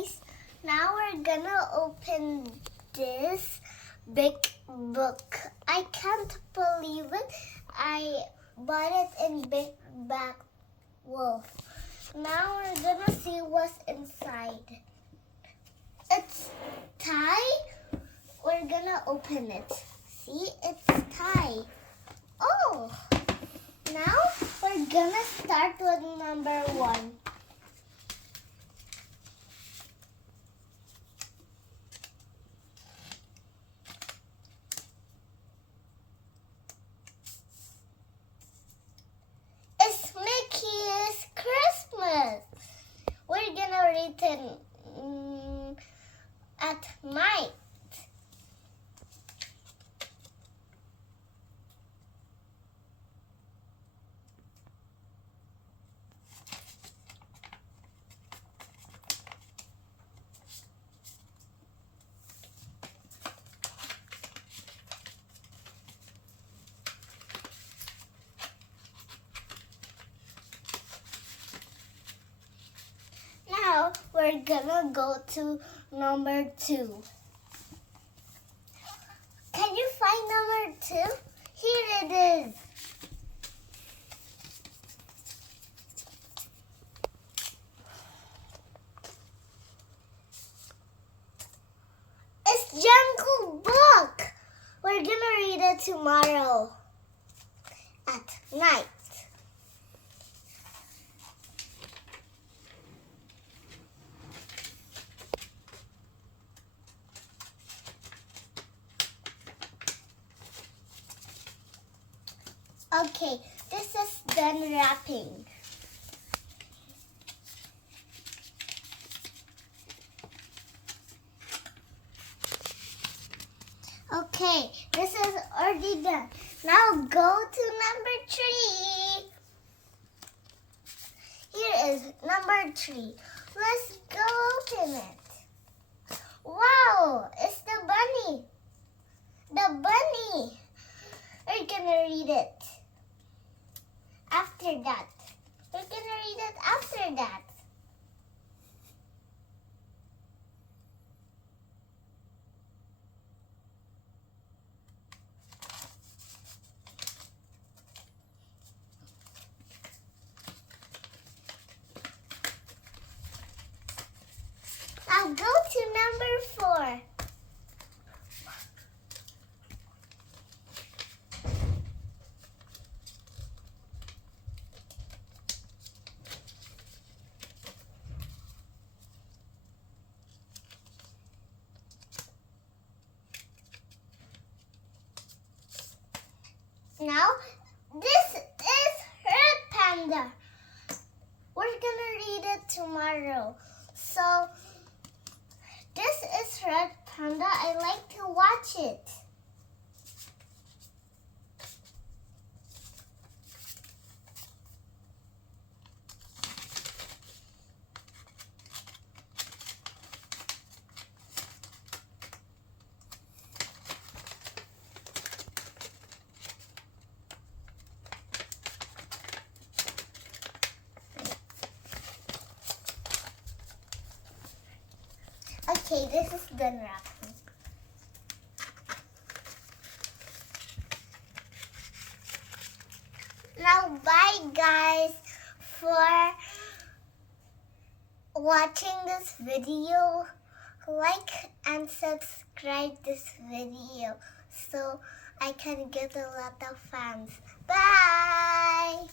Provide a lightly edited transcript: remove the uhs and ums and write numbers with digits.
guys, now we're gonna open this big book. I can't believe it. I bought it in Big Back Wolf. Now we're gonna see what's inside. It's tie. We're gonna open it. See, it's tie. Oh, now we're gonna start with number 1. It's Mickey's Christmas. We're gonna read it at night. Now we're gonna go to number 2. Can you find number 2? Here it is. It's Jungle Book. We're gonna read it tomorrow at night. Okay, this is done wrapping. Okay, this is already done. Now go to number 3. Here is number 3. Let's go open it. Wow, it's the bunny. The bunny. We're gonna read it after that. We're gonna read it after that. Now go to number 4. Now, this is Red Panda. We're gonna read it tomorrow. So, this is Red Panda. I like to watch it. Okay, this is done wrapping. Now, bye guys for watching this video. Like and subscribe this video so I can get a lot of fans. Bye!